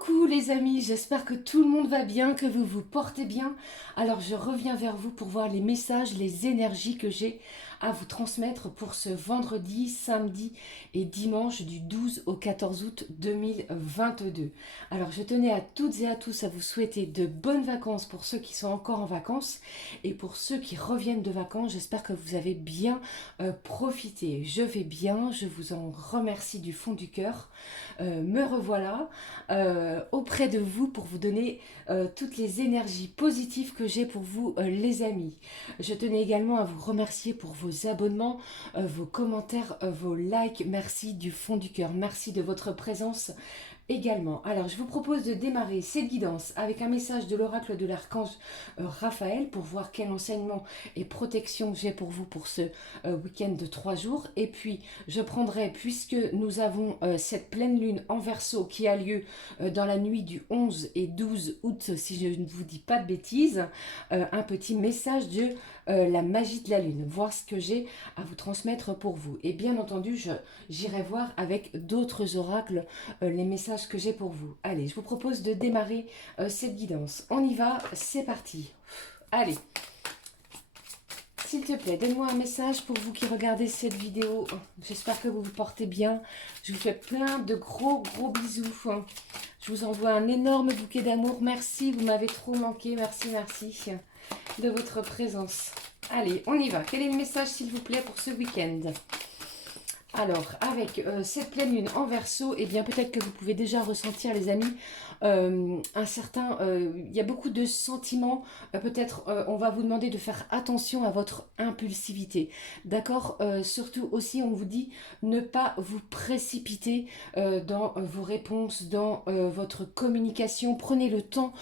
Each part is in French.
Coucou les amis, j'espère que tout le monde va bien, que vous vous portez bien. Alors je reviens vers vous pour voir les messages, les énergies que j'ai à vous transmettre pour ce vendredi, samedi et dimanche du 12 au 14 août 2022. Alors je tenais à toutes et à tous à vous souhaiter de bonnes vacances pour ceux qui sont encore en vacances et pour ceux qui reviennent de vacances, j'espère que vous avez bien profité. Je vais bien, je vous en remercie du fond du cœur. Me revoilà auprès de vous pour vous donner toutes les énergies positives que j'ai pour vous les amis. Je tenais également à vous remercier pour vos abonnements, vos commentaires, vos likes. Merci du fond du cœur. Merci de votre présence également. Alors, je vous propose de démarrer cette guidance avec un message de l'oracle de l'archange Raphaël pour voir quel enseignement et protection j'ai pour vous pour ce week-end de 3 jours. Et puis, je prendrai, puisque nous avons cette pleine lune en Verseau qui a lieu dans la nuit du 11 et 12 août, si je ne vous dis pas de bêtises, un petit message de la magie de la lune, voir ce que j'ai à vous transmettre pour vous. Et bien entendu, j'irai voir avec d'autres oracles les messages que j'ai pour vous. Allez, je vous propose de démarrer cette guidance. On y va, c'est parti. Allez, s'il te plaît, donne-moi un message pour vous qui regardez cette vidéo. J'espère que vous vous portez bien. Je vous fais plein de gros bisous. Je vous envoie un énorme bouquet d'amour. Merci, vous m'avez trop manqué. Merci, merci de votre présence. Allez, on y va. Quel est le message, s'il vous plaît, pour ce week-end ? Alors, avec cette pleine lune en Verseau, eh bien peut-être que vous pouvez déjà ressentir, les amis, un certain... il y a beaucoup de sentiments. Peut-être on va vous demander de faire attention à votre impulsivité. D'accord. Surtout aussi, on vous dit ne pas vous précipiter dans vos réponses, dans votre communication. Prenez le temps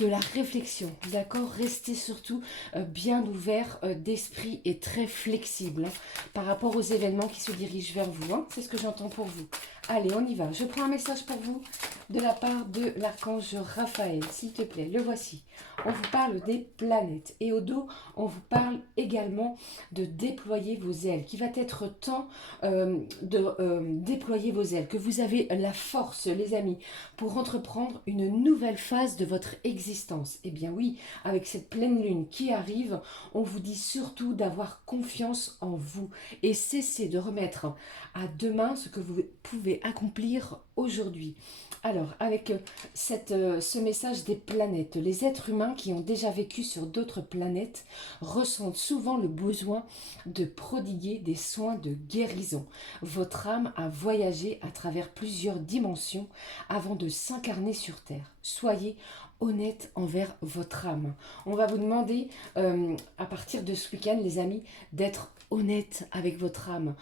de la réflexion. D'accord. Restez surtout bien ouvert d'esprit et très flexible par rapport aux événements qui se dirigent vers vous. C'est ce que j'entends pour vous. Allez, on y va. Je prends un message pour vous de la part de l'archange Raphaël. S'il te plaît, le voici. On vous parle des planètes. Et au dos, on vous parle également de déployer vos ailes. Qu'il va être temps de déployer vos ailes. Que vous avez la force, les amis, pour entreprendre une nouvelle phase de votre existence. Eh bien oui, avec cette pleine lune qui arrive, on vous dit surtout d'avoir confiance en vous. Et cessez de remettre à demain ce que vous pouvez accomplir aujourd'hui. Alors, avec ce message des planètes, les êtres humains qui ont déjà vécu sur d'autres planètes ressentent souvent le besoin de prodiguer des soins de guérison. Votre âme a voyagé à travers plusieurs dimensions avant de s'incarner sur Terre. Soyez honnête envers votre âme. On va vous demander, à partir de ce week-end, les amis, d'être honnête avec votre âme,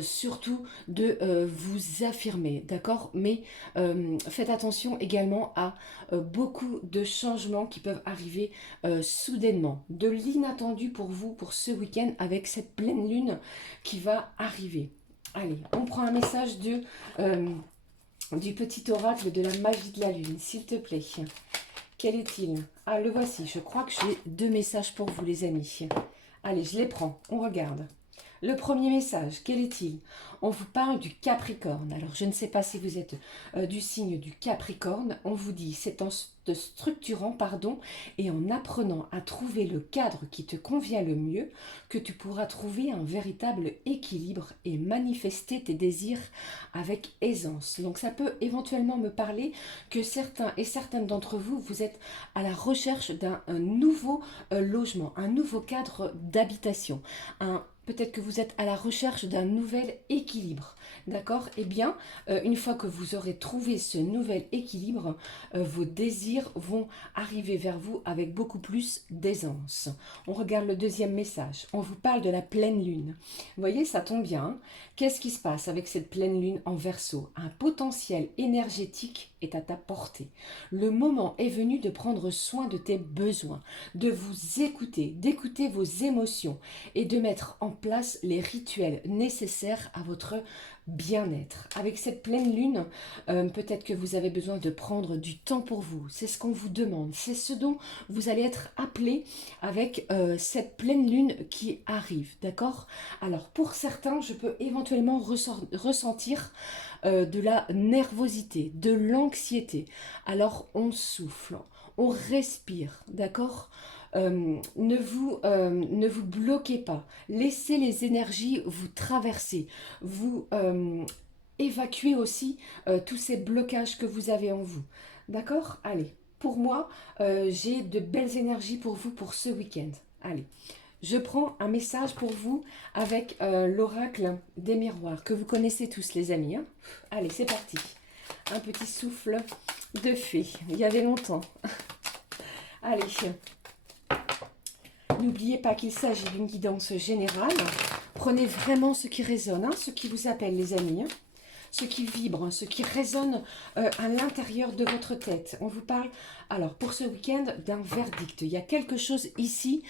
surtout de vous affirmer, d'accord. Mais faites attention également à beaucoup de changements qui peuvent arriver soudainement, de l'inattendu pour vous pour ce week-end avec cette pleine lune qui va arriver. Allez, on prend un message du petit oracle de la magie de la lune, s'il te plaît. Quel est-il? Ah, le voici. Je crois que j'ai 2 messages pour vous, les amis. Allez, je les prends. On regarde. Le premier message, quel est-il? On vous parle du Capricorne. Alors, je ne sais pas si vous êtes du signe du Capricorne. On vous dit, c'est en te structurant, et en apprenant à trouver le cadre qui te convient le mieux, que tu pourras trouver un véritable équilibre et manifester tes désirs avec aisance. Donc, ça peut éventuellement me parler que certains et certaines d'entre vous, vous êtes à la recherche d'un nouveau logement, un nouveau cadre d'habitation, peut-être que vous êtes à la recherche d'un nouvel équilibre, d'accord. Eh bien, une fois que vous aurez trouvé ce nouvel équilibre, vos désirs vont arriver vers vous avec beaucoup plus d'aisance. On regarde le deuxième message. On vous parle de la pleine lune. Vous voyez, ça tombe bien. Hein. Qu'est-ce qui se passe avec cette pleine lune en Verseau? Un potentiel énergétique est à ta portée. Le moment est venu de prendre soin de tes besoins, de vous écouter, d'écouter vos émotions et de mettre en place les rituels nécessaires à votre bien-être. Avec cette pleine lune, peut-être que vous avez besoin de prendre du temps pour vous. C'est ce qu'on vous demande. C'est ce dont vous allez être appelé avec cette pleine lune qui arrive. D'accord? Alors, pour certains, je peux éventuellement ressentir de la nervosité, de l'anxiété. Alors, on souffle, on respire. D'accord? Ne vous bloquez pas. Laissez les énergies vous traverser. Vous évacuez aussi tous ces blocages que vous avez en vous. D'accord? Allez, pour moi, j'ai de belles énergies pour vous pour ce week-end. Allez, je prends un message pour vous avec l'oracle des miroirs, que vous connaissez tous les amis. Hein. Allez, c'est parti. Un petit souffle de fée. Il y avait longtemps. Allez. N'oubliez pas qu'il s'agit d'une guidance générale. Prenez vraiment ce qui résonne, hein, ce qui vous appelle les amis, hein, ce qui vibre, ce qui résonne à l'intérieur de votre tête. On vous parle, alors pour ce week-end, d'un verdict. Il y a quelque chose ici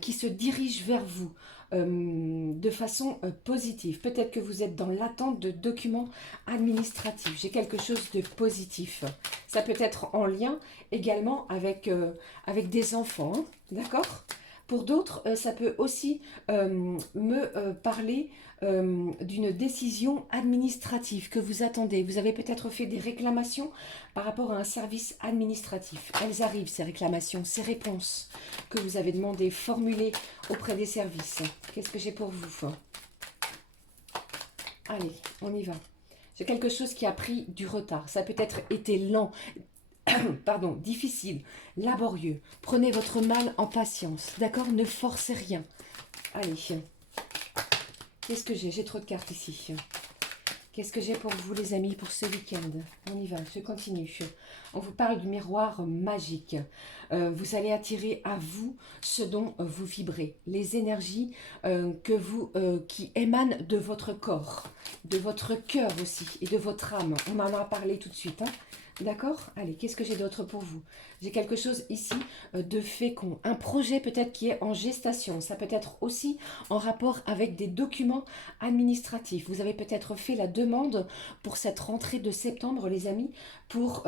qui se dirige vers vous de façon positive. Peut-être que vous êtes dans l'attente de documents administratifs. J'ai quelque chose de positif. Ça peut être en lien également avec, avec des enfants, hein, d'accord ? Pour d'autres, ça peut aussi me parler d'une décision administrative que vous attendez. Vous avez peut-être fait des réclamations par rapport à un service administratif. Elles arrivent, ces réclamations, ces réponses que vous avez demandées, formulées auprès des services. Qu'est-ce que j'ai pour vous? Allez, on y va. J'ai quelque chose qui a pris du retard. Ça a peut-être été lent, pardon, difficile, laborieux. Prenez votre mal en patience, d'accord? Ne forcez rien. Allez. Qu'est-ce que j'ai? J'ai trop de cartes ici. Qu'est-ce que j'ai pour vous, les amis, pour ce week-end? On y va, je continue. On vous parle du miroir magique. Vous allez attirer à vous ce dont vous vibrez. Les énergies qui émanent de votre corps, de votre cœur aussi et de votre âme. On en a parlé tout de suite, hein. D'accord? Allez, qu'est-ce que j'ai d'autre pour vous? J'ai quelque chose ici de fécond. Un projet peut-être qui est en gestation. Ça peut être aussi en rapport avec des documents administratifs. Vous avez peut-être fait la demande pour cette rentrée de septembre, les amis, pour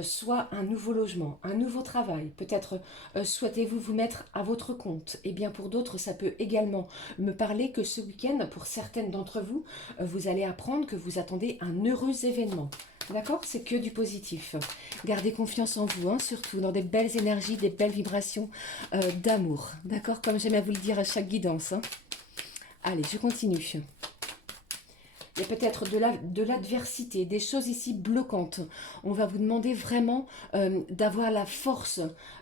soit un nouveau logement, un nouveau travail. Peut-être souhaitez-vous vous mettre à votre compte. Et bien pour d'autres, ça peut également me parler que ce week-end, pour certaines d'entre vous, vous allez apprendre que vous attendez un heureux événement. D'accord? C'est que du positif. Gardez confiance en vous, hein, surtout dans des belles énergies, des belles vibrations d'amour. D'accord? Comme j'aime à vous le dire à chaque guidance. Hein. Allez, je continue. Il y a peut-être de l'adversité, des choses ici bloquantes. On va vous demander vraiment d'avoir la force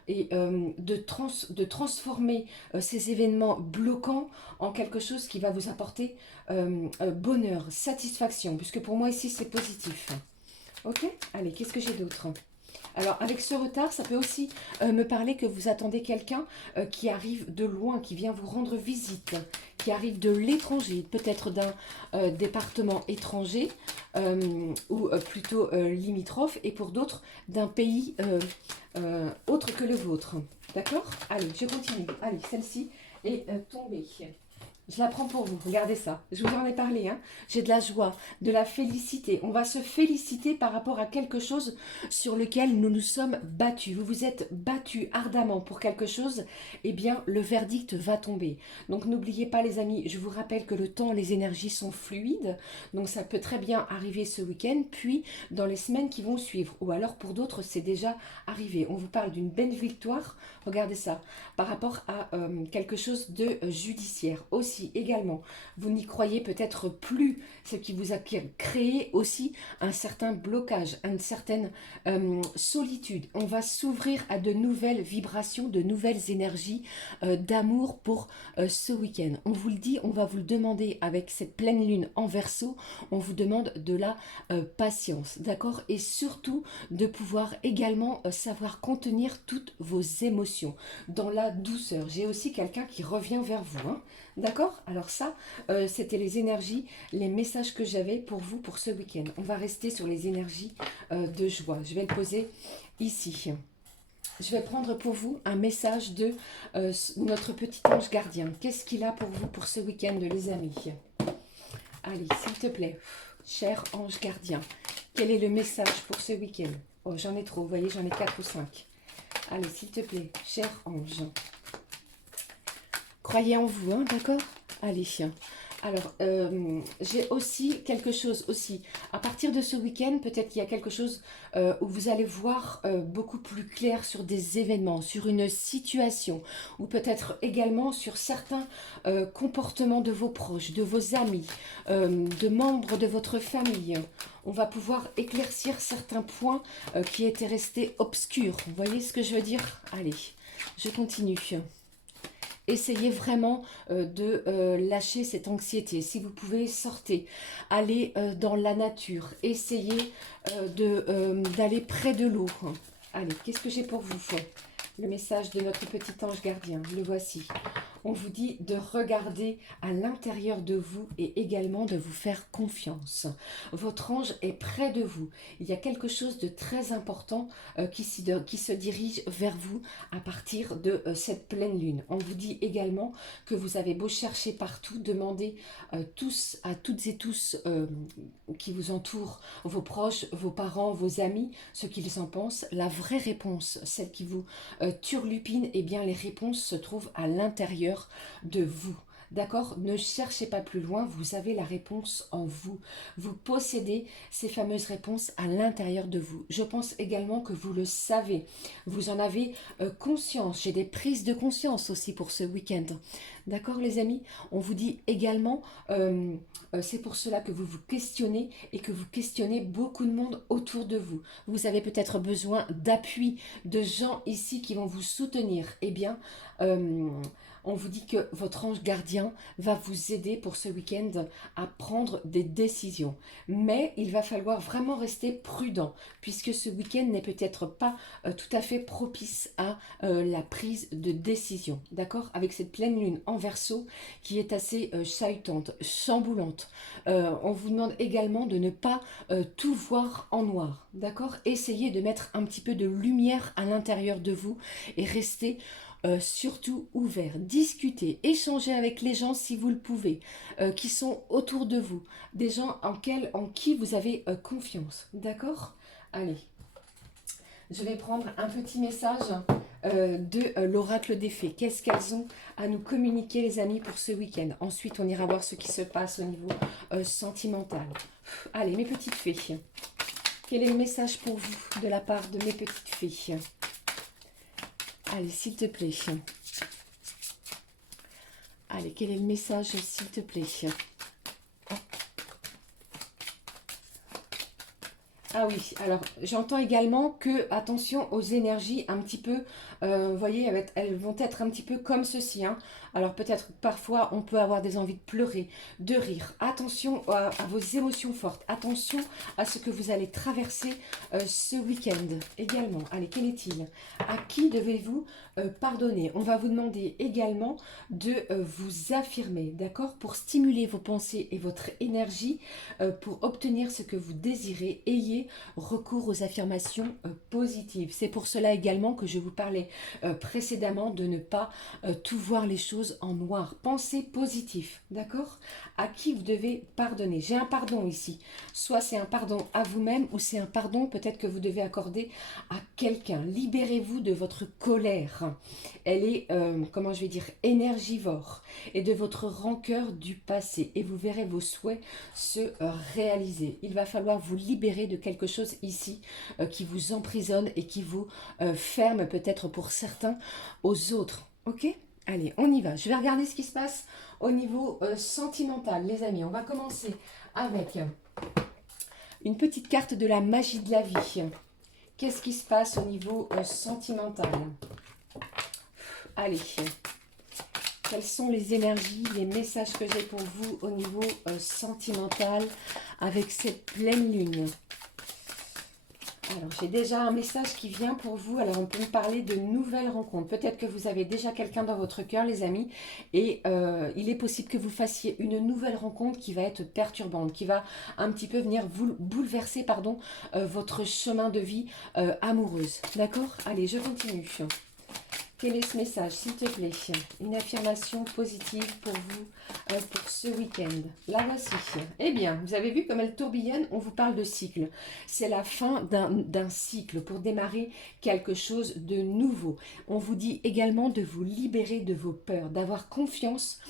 et de transformer ces événements bloquants en quelque chose qui va vous apporter bonheur, satisfaction, puisque pour moi ici c'est positif. Ok? Allez, qu'est-ce que j'ai d'autre? Alors, avec ce retard, ça peut aussi me parler que vous attendez quelqu'un qui arrive de loin, qui vient vous rendre visite, qui arrive de l'étranger, peut-être d'un département étranger ou plutôt limitrophe, et pour d'autres, d'un pays autre que le vôtre. D'accord? Allez, je continue. Allez, celle-ci est tombée. Je la prends pour vous, regardez ça. Je vous en ai parlé, hein. J'ai de la joie, de la félicité. On va se féliciter par rapport à quelque chose sur lequel nous nous sommes battus. Vous vous êtes battus ardemment pour quelque chose, eh bien, le verdict va tomber. Donc, n'oubliez pas, les amis, je vous rappelle que le temps, les énergies sont fluides. Donc, ça peut très bien arriver ce week-end, puis dans les semaines qui vont suivre. Ou alors, pour d'autres, c'est déjà arrivé. On vous parle d'une belle victoire, regardez ça, par rapport à quelque chose de judiciaire aussi. Également, vous n'y croyez peut-être plus, ce qui vous a créé aussi un certain blocage, une certaine solitude. On va s'ouvrir à de nouvelles vibrations, de nouvelles énergies d'amour pour ce week-end. On vous le dit, on va vous le demander avec cette pleine lune en Verseau, on vous demande de la patience, d'accord? Et surtout de pouvoir également savoir contenir toutes vos émotions dans la douceur. J'ai aussi quelqu'un qui revient vers vous, hein. D'accord? Alors ça, c'était les énergies, les messages que j'avais pour vous pour ce week-end. On va rester sur les énergies de joie. Je vais le poser ici. Je vais prendre pour vous un message de notre petit ange gardien. Qu'est-ce qu'il a pour vous pour ce week-end, les amis? Allez, s'il te plaît, cher ange gardien, quel est le message pour ce week-end? Oh, j'en ai trop, vous voyez, j'en ai 4 ou 5. Allez, s'il te plaît, cher ange. Croyez en vous, hein, d'accord? Allez. Alors, j'ai aussi quelque chose aussi. À partir de ce week-end, peut-être qu'il y a quelque chose où vous allez voir beaucoup plus clair sur des événements, sur une situation, ou peut-être également sur certains comportements de vos proches, de vos amis, de membres de votre famille. On va pouvoir éclaircir certains points qui étaient restés obscurs. Vous voyez ce que je veux dire? Allez, je continue. Essayez vraiment de lâcher cette anxiété. Si vous pouvez, sortez. Allez dans la nature. Essayez d'aller près de l'eau. Allez, qu'est-ce que j'ai pour vous? Le message de notre petit ange gardien. Le voici. On vous dit de regarder à l'intérieur de vous et également de vous faire confiance. Votre ange est près de vous. Il y a quelque chose de très important qui se dirige vers vous à partir de cette pleine lune. On vous dit également que vous avez beau chercher partout, demander à toutes et tous qui vous entourent, vos proches, vos parents, vos amis, ce qu'ils en pensent. La vraie réponse, celle qui vous turlupine, eh bien les réponses se trouvent à l'intérieur de vous. D'accord? Ne cherchez pas plus loin, vous avez la réponse en vous. Vous possédez ces fameuses réponses à l'intérieur de vous. Je pense également que vous le savez. Vous en avez conscience. J'ai des prises de conscience aussi pour ce week-end. D'accord les amis? On vous dit également, c'est pour cela que vous vous questionnez et que vous questionnez beaucoup de monde autour de vous. Vous avez peut-être besoin d'appui, de gens ici qui vont vous soutenir. Eh bien, on vous dit que votre ange gardien va vous aider pour ce week-end à prendre des décisions. Mais il va falloir vraiment rester prudent, puisque ce week-end n'est peut-être pas tout à fait propice à la prise de décision. D'accord? Avec cette pleine lune en Verseau qui est assez chahutante, chamboulante. On vous demande également de ne pas tout voir en noir. D'accord? Essayez de mettre un petit peu de lumière à l'intérieur de vous et restez surtout ouvert, discutez, échangez avec les gens si vous le pouvez, qui sont autour de vous, des gens en qui vous avez confiance, d'accord? Allez, je vais prendre un petit message de l'oracle des fées. Qu'est-ce qu'elles ont à nous communiquer les amis pour ce week-end? Ensuite, on ira voir ce qui se passe au niveau sentimental. Allez, mes petites fées, quel est le message pour vous de la part de mes petites fées? Allez, s'il te plaît. Allez, quel est le message, s'il te plaît? Ah oui, alors j'entends également que, attention aux énergies un petit peu, vous voyez, elles vont être un petit peu comme ceci. Hein. Alors peut-être parfois on peut avoir des envies de pleurer, de rire. Attention à vos émotions fortes. Attention à ce que vous allez traverser ce week-end également. Allez, quel est-il? À qui devez-vous pardonner? On va vous demander également de vous affirmer, d'accord? Pour stimuler vos pensées et votre énergie, pour obtenir ce que vous désirez. Ayez recours aux affirmations positives. C'est pour cela également que je vous parlais précédemment de ne pas tout voir les choses en noir. Pensez positif, d'accord? À qui vous devez pardonner? J'ai un pardon ici. Soit c'est un pardon à vous-même ou c'est un pardon peut-être que vous devez accorder à quelqu'un. Libérez-vous de votre colère. Elle est, comment je vais dire, énergivore. Et de votre rancœur du passé. Et vous verrez vos souhaits se réaliser. Il va falloir vous libérer de quelque chose ici qui vous emprisonne et qui vous ferme peut-être pour certains aux autres. Ok? Allez, on y va. Je vais regarder ce qui se passe au niveau sentimental, les amis. On va commencer avec une petite carte de la magie de la vie. Qu'est-ce qui se passe au niveau sentimental? Allez. Quelles sont les énergies, les messages que j'ai pour vous au niveau sentimental avec cette pleine lune? Alors, j'ai déjà un message qui vient pour vous. Alors, on peut me parler de nouvelles rencontres. Peut-être que vous avez déjà quelqu'un dans votre cœur, les amis. Et il est possible que vous fassiez une nouvelle rencontre qui va être perturbante, qui va un petit peu venir vous bouleverser, pardon, votre chemin de vie amoureuse. D'accord? Allez, je continue. Quel est ce message, s'il te plaît? Une affirmation positive pour vous, pour ce week-end. La voici. Eh bien, vous avez vu comme elle tourbillonne, on vous parle de cycle. C'est la fin d'un cycle pour démarrer quelque chose de nouveau. On vous dit également de vous libérer de vos peurs, d'avoir confiance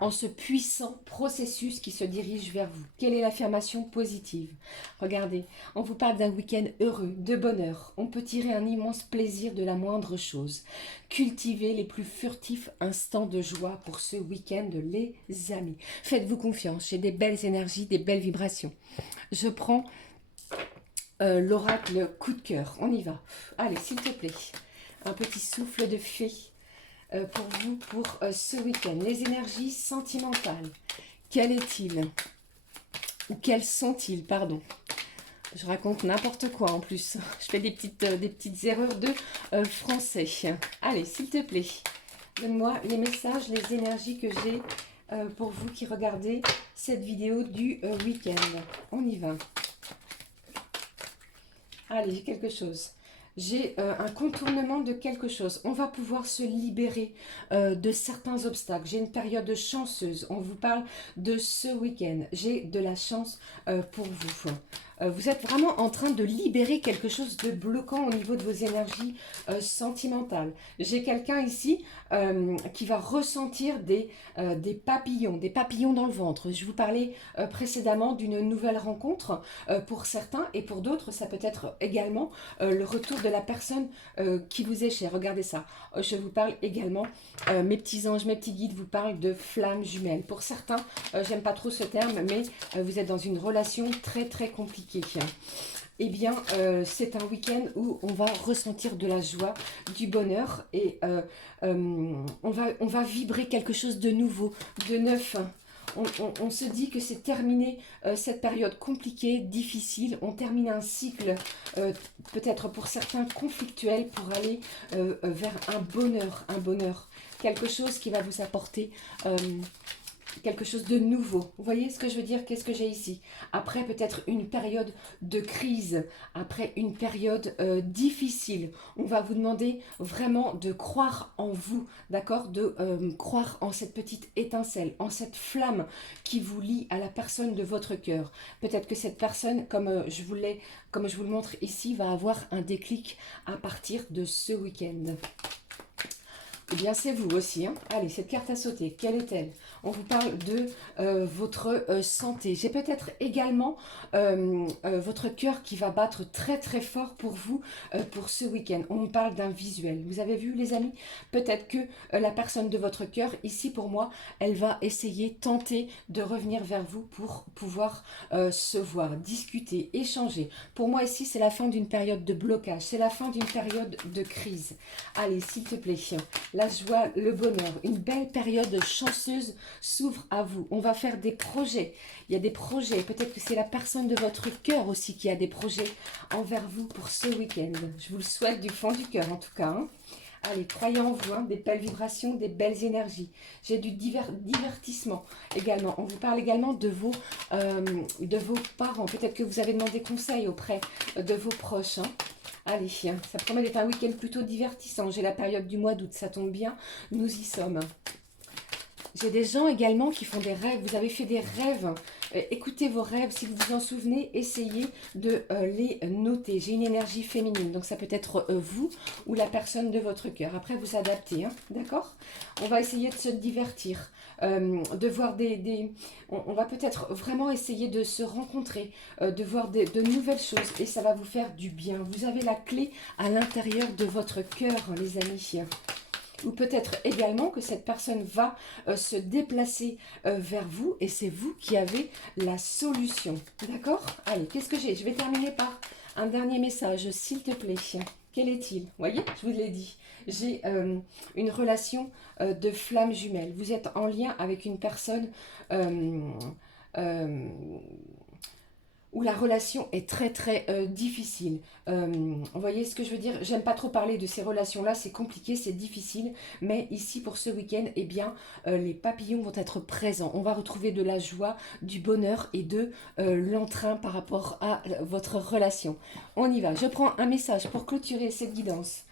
en ce puissant processus qui se dirige vers vous. Quelle est l'affirmation positive? Regardez, on vous parle d'un week-end heureux, de bonheur. On peut tirer un immense plaisir de la moindre chose. Cultivez les plus furtifs instants de joie pour ce week-end, les amis. Faites-vous confiance, j'ai des belles énergies, des belles vibrations. Je prends l'oracle coup de cœur. On y va. Allez, s'il te plaît, un petit souffle de fée. Pour vous, pour ce week-end. Les énergies sentimentales, quel est-il? Ou quels sont-ils, pardon? Je raconte n'importe quoi en plus. Je fais des petites erreurs de français. Allez, s'il te plaît, donne-moi les messages, les énergies que j'ai pour vous qui regardez cette vidéo du week-end. On y va. Allez, j'ai quelque chose. J'ai un contournement de quelque chose. On va pouvoir se libérer de certains obstacles. J'ai une période chanceuse. On vous parle de ce week-end. J'ai de la chance pour vous. Vous êtes vraiment en train de libérer quelque chose de bloquant au niveau de vos énergies sentimentales. J'ai quelqu'un ici qui va ressentir des papillons dans le ventre. Je vous parlais précédemment d'une nouvelle rencontre pour certains et pour d'autres, ça peut être également le retour de la personne qui vous est chère. Regardez ça. Je vous parle également, mes petits anges, mes petits guides vous parlent de flammes jumelles. Pour certains, j'aime pas trop ce terme, mais vous êtes dans une relation très très compliquée. Eh bien, c'est un week-end où on va ressentir de la joie, du bonheur et on va vibrer quelque chose de nouveau, de neuf. On se dit que c'est terminé cette période compliquée, difficile. On termine un cycle, peut-être pour certains conflictuel, pour aller vers un bonheur. Quelque chose qui va vous apporter quelque chose de nouveau. Vous voyez ce que je veux dire? Qu'est-ce que j'ai ici? Après peut-être une période de crise, après une période difficile, on va vous demander vraiment de croire en vous, d'accord? De croire en cette petite étincelle, en cette flamme qui vous lie à la personne de votre cœur. Peut-être que cette personne, comme je vous le montre ici, va avoir un déclic à partir de ce week-end. Eh bien, c'est vous aussi. Hein. Allez, cette carte à sauter, quelle est-elle? On vous parle de votre santé. J'ai peut-être également votre cœur qui va battre très très fort pour vous pour ce week-end. On me parle d'un visuel. Vous avez vu, les amis? Peut-être que la personne de votre cœur, ici pour moi, elle va essayer, tenter de revenir vers vous pour pouvoir se voir, discuter, échanger. Pour moi, ici, c'est la fin d'une période de blocage. C'est la fin d'une période de crise. Allez, s'il te plaît, la joie, le bonheur, une belle période chanceuse s'ouvre à vous. On va faire des projets. Il y a des projets. Peut-être que c'est la personne de votre cœur aussi qui a des projets envers vous pour ce week-end. Je vous le souhaite du fond du cœur en tout cas. Hein. Allez, croyez en vous, hein, des belles vibrations, des belles énergies. J'ai du divertissement également. On vous parle également de vos parents. Peut-être que vous avez demandé conseil auprès de vos proches. Hein. Allez, ça promet d'être un week-end plutôt divertissant. J'ai la période du mois d'août, ça tombe bien, nous y sommes. J'ai des gens également qui font des rêves. Vous avez fait des rêves. Écoutez vos rêves. Si vous vous en souvenez, essayez de les noter. J'ai une énergie féminine. Donc, ça peut être vous ou la personne de votre cœur. Après, vous adaptez. Hein, d'accord? On va essayer de se divertir. De voir on va peut-être vraiment essayer de se rencontrer. De voir de nouvelles choses. Et ça va vous faire du bien. Vous avez la clé à l'intérieur de votre cœur, les amis. Ou peut-être également que cette personne va se déplacer vers vous et c'est vous qui avez la solution. D'accord? Allez, qu'est-ce que j'ai? Je vais terminer par un dernier message, s'il te plaît. Quel est-il? Vous voyez, je vous l'ai dit. J'ai une relation de flamme jumelle. Vous êtes en lien avec une personne où la relation est très très difficile. Vous voyez ce que je veux dire? J'aime pas trop parler de ces relations-là, c'est compliqué, c'est difficile, mais ici pour ce week-end, eh bien, les papillons vont être présents. On va retrouver de la joie, du bonheur et de l'entrain par rapport à votre relation. On y va. Je prends un message pour clôturer cette guidance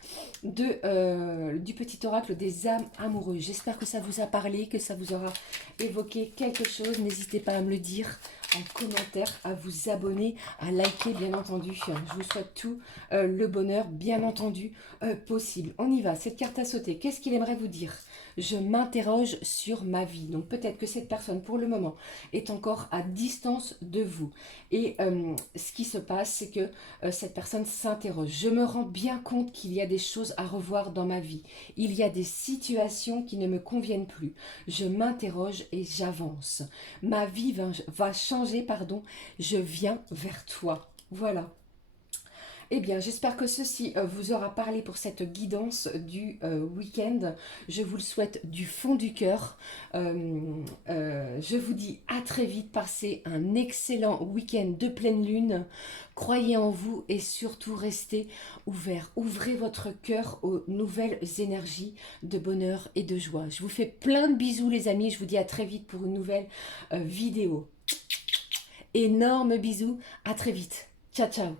du petit oracle des âmes amoureuses. J'espère que ça vous a parlé, que ça vous aura évoqué quelque chose. N'hésitez pas à me le dire en commentaire, à vous abonner, à liker bien entendu. Je vous souhaite tout le bonheur bien entendu possible. On y va, cette carte à sauter, qu'est-ce qu'il aimerait vous dire? Je m'interroge sur ma vie. Donc peut-être que cette personne pour le moment est encore à distance de vous. Et ce qui se passe, c'est que cette personne s'interroge. Je me rends bien compte qu'il y a des choses à revoir dans ma vie. Il y a des situations qui ne me conviennent plus. Je m'interroge et j'avance. Ma vie va changer, pardon. Je viens vers toi. Voilà. Eh bien, j'espère que ceci vous aura parlé pour cette guidance du week-end. Je vous le souhaite du fond du cœur. Je vous dis à très vite. Passez un excellent week-end de pleine lune. Croyez en vous et surtout restez ouverts. Ouvrez votre cœur aux nouvelles énergies de bonheur et de joie. Je vous fais plein de bisous les amis. Je vous dis à très vite pour une nouvelle vidéo. Énorme bisous. À très vite. Ciao, ciao.